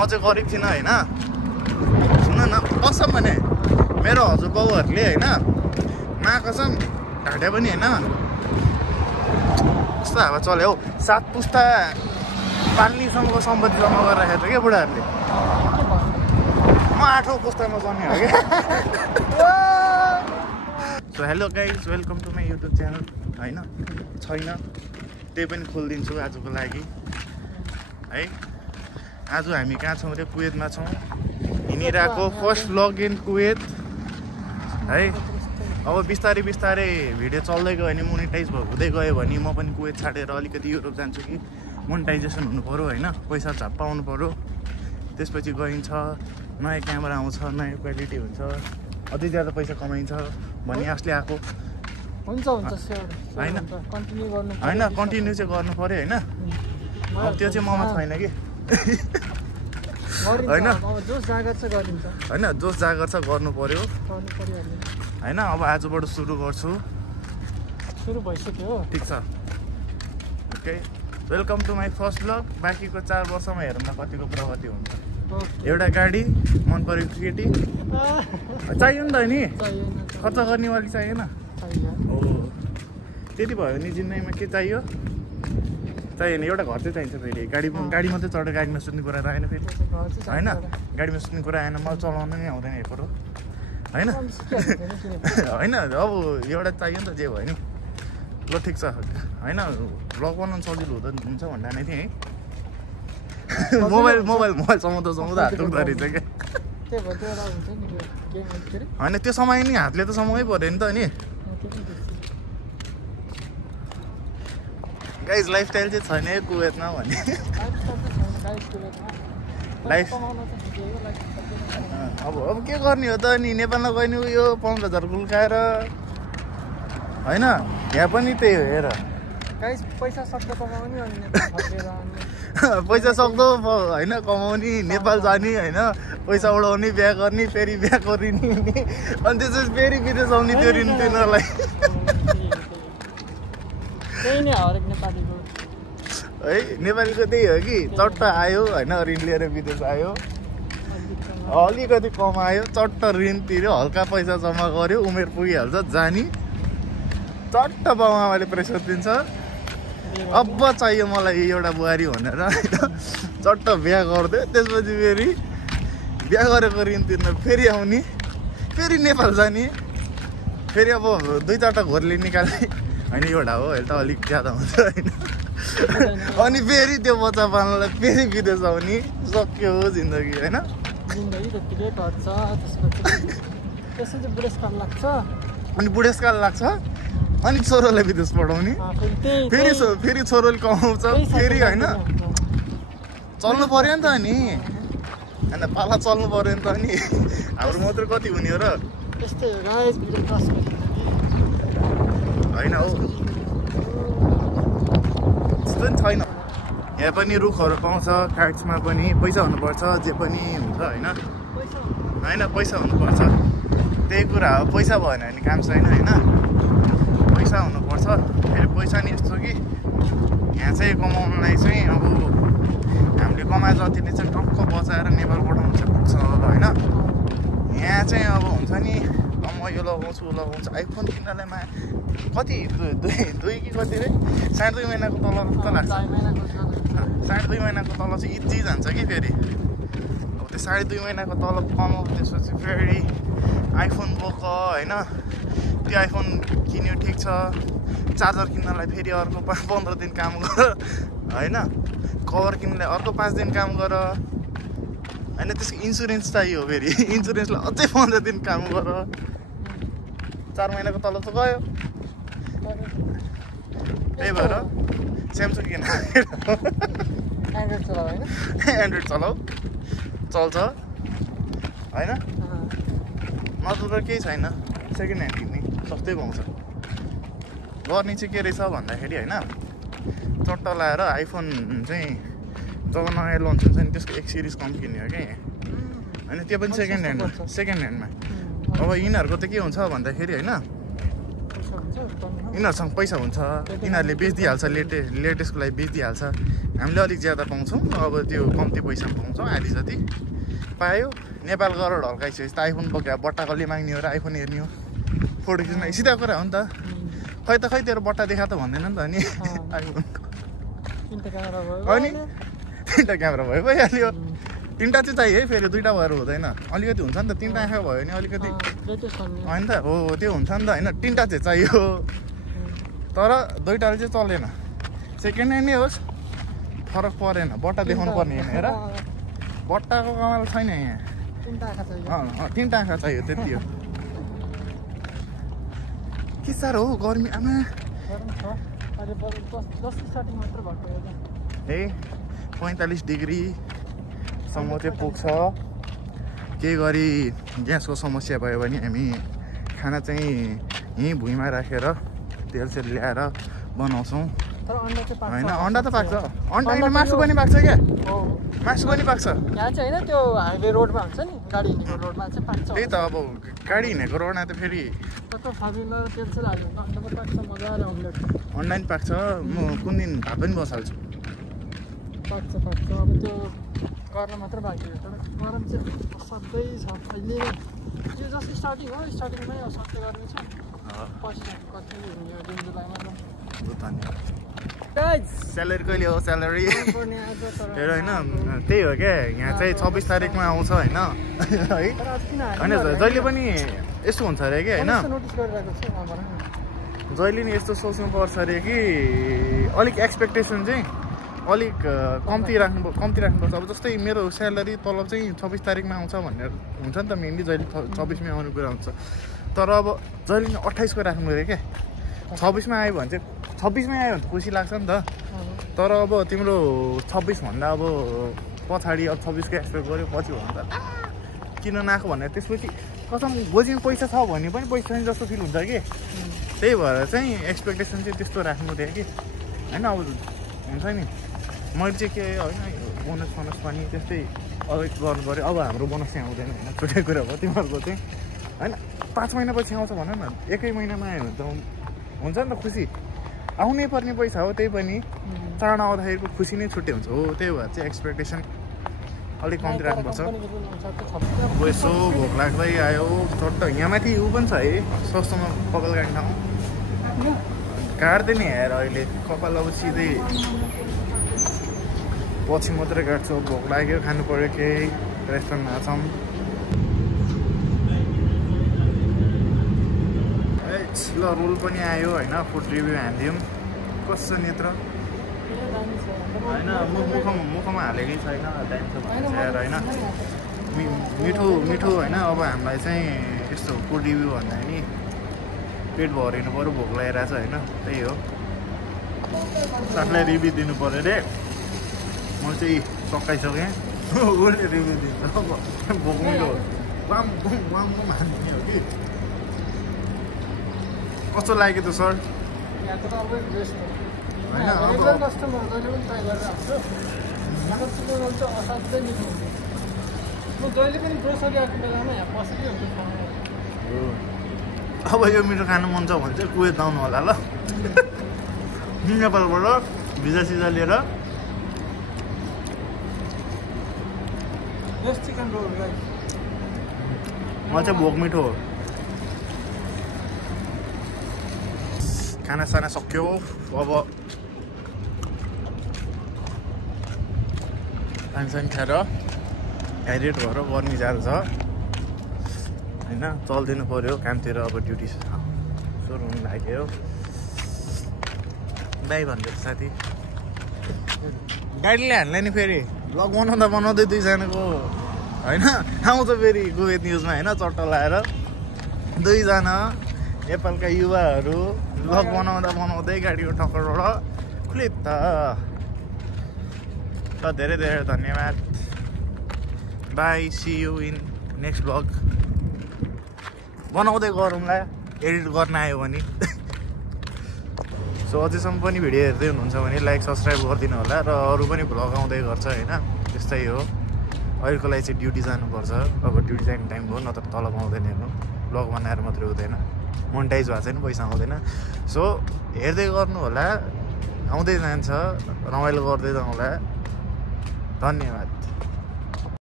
म चाहिँ गरिब थिइनँ होइन। सुन न कसम भने मेरो हजुरबाउहरूले होइन मा कसम ढाँट्यो पनि होइन कस्तो हावा चल्यो हौ। 7 पुस्ता पाल्नेसम्मको सम्पत्ति जम्मा गरेर राखेको छ क्या बुढाहरूले। म 8औं पुस्तामा जन्मेँ हो क्या। So hello guys welcome to my YouTube channel होइन छैन त्यही पनि खोलिदिन्छु आजको लागि है। आज हामी कहाँ छौँ रे? कुवेतमा छौँ। हिँडिरहेको फर्स्ट भ्लग इन कुवेत है। अब बिस्तारै बिस्तारै भिडियो चल्दै गयो भने मोनिटाइज हुँदै गयो भने म पनि कुवेत छाडेर अलिकति युरोप जान्छु कि मोनिटाइजेसन हुनु पऱ्यो होइन। पैसा झप्प पाउनु पऱ्यो। त्यसपछि गइन्छ नयाँ क्यामेरा आउँछ नयाँ क्वालिटी हुन्छ अझै ज्यादा पैसा कमाइन्छ भन्ने आशले आएको हुन्छ होइन होइन कन्टिन्यू चाहिँ गर्नु पऱ्यो होइन। अब त्यो चाहिँ ममा छैन कि होइन होइन जोस जागर छ गर्नु पऱ्यो होइन। अब आजबाट सुरु गर्छु। सुरु भइसक्यो ठिक छ okay. Welcome to my first vlog. बाँकीको 4 वर्षमा हेरौँ न कतिको प्रगति हुन्छ। एउटा गाडी मन पऱ्यो केटी चाहियो नि त नि खर्च गर्नेवाली चाहिएन हो। त्यति भयो नि जिन्दगीमा के चाहियो चाहिएन। एउटा घर चाहिँ चाहिन्छ फेरि। गाडी मात्रै चढेर गाडीमा सुत्ने कुरा आएन फेरि होइन। गाडीमा सुत्ने कुरा आएन मलाई चलाउनु नै आउँदैन यो कुरो होइन होइन। अब एउटा चाहियो नि त जे भयो नि। ल ठिक छ होइन। भ्लग बनाउनु सजिलो हुन्छ भन्दा नै थिएँ है। मोबाइल समाउँदा हात दुख्दो रहेछ क्या होइन। त्यो समय नि हातले त समाउनै पऱ्यो नि त नि। गाइज लाइफस्टाइल चाहिँ छैन है कुवेतमा भन्ने लाइफ। अब के गर्ने हो त नि नेपालमा गयो नि उयो 5,000 गुल्काएर होइन। यहाँ पनि त्यही हो हेर पैसा सक्दो कमाउने पैसा सक्दो होइन कमाउने नेपाल जाने होइन। पैसा उडाउने बिहा गर्ने फेरि बिहा गरिने अनि त्यसपछि फेरि विदेश आउने त्यो ऋण तिर्नलाई है। नेपालीको त्यही हो कि चट्ट आयो होइन ऋण लिएर विदेश आयो अलिकति कमायो चट्ट ऋण तिर्यो हल्का पैसा जम्मा गर्यो उमेर पुगिहाल्छ जाने चट्ट बाउआमाले प्रेसर दिन्छ अब चाहियो मलाई एउटा बुहारी भनेर होइन। चट्ट बिहा गरिदियो त्यसपछि फेरि बिहा गरेको ऋण तिर्न फेरि आउने फेरि नेपाल जाने फेरि अब 2-4टा घोरले निकाल्ने होइन। एउटा हो अहिले त अलिक ज्यादा हुन्छ होइन। अनि फेरि त्यो बच्चा पाल्नलाई फेरि विदेश आउने सक्यो जिन्दगी होइन। अनि बुढेसकाल लाग्छ अनि छोरोलाई विदेश पठाउने फेरि छोरोले कमाउँछ फेरि होइन। चल्नु पऱ्यो नि त नि होइन पाला चल्नु पऱ्यो नि त नि। हाम्रो मात्र कति हुने हो र होइन हौ त्यस्तो पनि छैन। यहाँ पनि रुखहरू पाउँछ कागजमा पनि पैसा हुनुपर्छ जे पनि हुन्छ होइन। होइन पैसा हुनुपर्छ त्यही कुरा हो। पैसा भएन भने काम छैन होइन। पैसा हुनुपर्छ। फेरि पैसा नि यस्तो कि यहाँ चाहिँ कमाउनलाई चाहिँ अब हामीले कमाए जतिले चाहिँ टक्क बचाएर नेपाल पठाउनु चाहिँ पुग्छ होइन। यहाँ चाहिँ अब हुन्छ नि म यो लगाउँछु आइफोन किन्नलाई कति 2 कि कति रे 2.5 महिनाको तल त लाग्छ। 2.5 महिनाको तल चाहिँ इज्जी जान्छ कि फेरि। अब त्यो 2.5 महिनाको तल कमाऊ त्यसपछि फेरि आइफोन बोक होइन। त्यो आइफोन किन्यो ठिक छ चार्जर किन्नलाई फेरि अर्को 15 दिन काम गर होइन। कभर किन्नलाई अर्को 5 दिन काम गर होइन। त्यसको इन्सुरेन्स चाहियो फेरि इन्सुरेन्सलाई अझै 15 दिन काम गर 4 महिनाको तल त गयो। त्यही भएर स्यामसङ किन एन्ड्रोइड चलाऊ चल्छ होइन। नत्र केही छैन सेकेन्ड ह्यान्ड किन्ने सस्तै पाउँछ। गर्ने चाहिँ के रहेछ भन्दाखेरि होइन चट्ट लाएर आइफोन चाहिँ जब नयाँ लन्च हुन्छ नि त्यसको 1 सिरिज कम किन्ने हो क्या होइन। त्यो पनि सेकेन्ड ह्यान्डमा। अब यिनीहरूको त के हुन्छ भन्दाखेरि होइन पैसा हुन्छ यिनीहरूसँग पैसा हुन्छ, यिनीहरूले बेचिदिइहाल्छ, लेटेस्टको लागि बेचिदिइहाल्छ। हामीले अलिक ज्यादा पाउँछौँ, अब त्यो कम्ती पैसामा पाउँछौँ, आधी जति पायो। नेपाल गएर ढल्काइसकेपछि त आइफोन बोकेर बट्टा कसले माग्ने हो र आइफोन हेर्ने हो, फोटो खिच्न सिधा कुरा हो नि त। खै तेरो बट्टा देखा त भन्दैन नि त। अनि आइफोनको अनि 3टा क्यामेरा भयो भइहाल्यो। 3टा चाहिँ चाहियो है, फेरि 2टा भएर हुँदैन। अलिकति हुन्छ नि त, 3टा आँखा भयो भने अलिकति होइन त। हो त्यो हुन्छ नि त होइन, 3टा चाहिँ चाहियो, तर 2टाले चाहिँ चलेन। सेकेन्ड ह्यान्ड नै होस् फरक परेन, बट्टा देखाउनु पर्ने होइन। हेर बट्टाको कमाल छैन यहाँ। 3टा आँखा चाहियो, त्यति हो। के साह्रो हो गर्मी आमा। ए 45 डिग्रीसम्म चाहिँ पुग्छ। केही गरी ग्यासको समस्या भयो भने हामी खाना चाहिँ यहीँ भुइँमा राखेर तेलसेल ल्याएर बनाउँछौँ होइन। अन्डा त पाक्छ, अन्डा मासु पनि पाक्छ क्या, मासु पनि पाक्छ। यहाँ चाहिँ होइन, त्यो हाइवे रोडमा हुन्छ नि, गाडी हिँडेको रोडमा चाहिँ पाक्छ। त्यही त, अब गाडी हिँडेको रोडमा त फेरि अन्डा पनि पाक्छ। म कुन दिन भात पनि बसाल्छु। पाक्छ अब त्यो गर्न मात्र बाँकी हो, तर गरम चाहिँ असाध्यै छ अहिले। यो जस्तो स्टार्टिङ हो, स्टार्टिङमै असाध्यै गर्मी छ। पछि कति हुने हो, जुन जुलाईमा। धन्यवाद। स्यालेरी कहिले हो? स्यालेरी हेर होइन, त्यही हो क्या। यहाँ चाहिँ 26 तारिकमा आउँछ होइन। होइन जहिले पनि यस्तो हुन्छ अरे कि होइन, जहिले नि यस्तो सोच्नुपर्छ अरे कि अलिक एक्सपेक्टेसन चाहिँ अलिक कम्ती राख्नुपर्छ। अब जस्तै मेरो स्यालेरी तलब चाहिँ 26 तारिकमा आउँछ भनेर हुन्छ नि त, मेनली जहिले 26मै आउने कुरा हुन्छ। तर अब जहिले नि 28 को राख्नु अरे क्या। 26मा आयो भने चाहिँ 26मै आयो भने खुसी लाग्छ नि त। तर अब तिम्रो 26 भन्दा अब पछाडि अब 26को एक्सपेक्ट गऱ्यो, पछि भन्दा किन नआएको भनेर त्यसपछि कसम गोजीमा पैसा छ भने पनि पैसा छैन जस्तो फिल हुन्छ कि। त्यही भएर चाहिँ एक्सपेक्टेसन चाहिँ त्यस्तो राख्नु थियो कि होइन। अब हुन्छ नि, मैले चाहिँ के होइन बोनस पनि त्यस्तै अलिक गर्नु पऱ्यो। अब हाम्रो बोनस चाहिँ आउँदैन होइन, छुट्टै कुरा हो। तिमीहरूको चाहिँ होइन 5 महिनापछि आउँछ भन न, 1 महिनामा आयो भने त हुन्छ नि त खुसी। आउनै पर्ने पैसा हो, त्यही पनि चाड आउँदाखेरिको खुसी नै छुट्टै हुन्छ। हो त्यही भएर चाहिँ एक्सपेक्टेसन अलिक कम्ती राख्नुपर्छ। अब यसो भोक लाग्दै आयो चट्ट। यहाँ माथि ऊ पनि छ है, सस्तोमा कपाल काट्ने ठाउँ। काट्दैन हेर अहिले कपाल, अब सिधै पछि मात्रै काट्छु। भोक लाग्यो, खानु पऱ्यो केही, रेस्टुरेन्टमा छौँ। ल रोल पनि आयो होइन, फुड रिभ्यू हानिदिउँ। कस्तो नेत्र होइन, मुखमा हालेकै छैन, दाइन्छ होइन। मिठो होइन। अब हामीलाई चाहिँ यस्तो फुड रिभ्यू भन्दा नि पेट भरिनु पऱ्यो, भोक लगाइरहेको छ होइन। त्यही हो, साथीलाई रिभ्यू दिनु पऱ्यो अरे। म चाहिँ सकाइसकेँ, उसले रिभ्यू दिन्छ। भोक मिठो वाम हान्ने हो कि। कस्तो लाग्यो त सर? अब यो मिठो खानु मन छ भने चाहिँ कुवेत आउनु होला ल। नेपालबाट भिजा सिजा लिएर। मलाई चाहिँ भोक मिठो हो। खानासाना सक्यो, अब पानीसानी खाएर हाइड्रेट भएर गर्मी ज्यादा छ होइन। चलिदिनु पऱ्यो कामतिर, अब ड्युटी सुरु हुनु लाग्यो। बाई भनिदियो साथी। गाडीले हान्ला नि फेरि ब्लग बनाउँदै 2जनाको होइन आउँछ फेरि कुवेत न्युजमा होइन। चट्ट लाएर 2जना नेपालका युवाहरू ब्लग बनाउँदै गाडीको ठक्करबाट खुलित त। धेरै धेरै धन्यवाद। Bye, see you in next blog. बनाउँदै गरौँला, एडिट गर्न आयो भने। सो अझैसम्म पनि भिडियो हेर्दै हुनुहुन्छ भने लाइक सब्सक्राइब गरिदिनु होला। र अरू पनि भ्लग आउँदै गर्छ होइन, त्यस्तै हो। अहिलेको लागि चाहिँ ड्युटी जानुपर्छ। अब ड्युटी जाने टाइम भयो, नत्र तलब आउँदैन हेर्नु। भ्लग बनाएर मात्रै हुँदैन। मोनिटाइज भएको छैन, पैसा आउँदैन। सो हेर्दै गर्नु होला, आउँदै जान्छ, रमाइलो गर्दै जाउँला। धन्यवाद।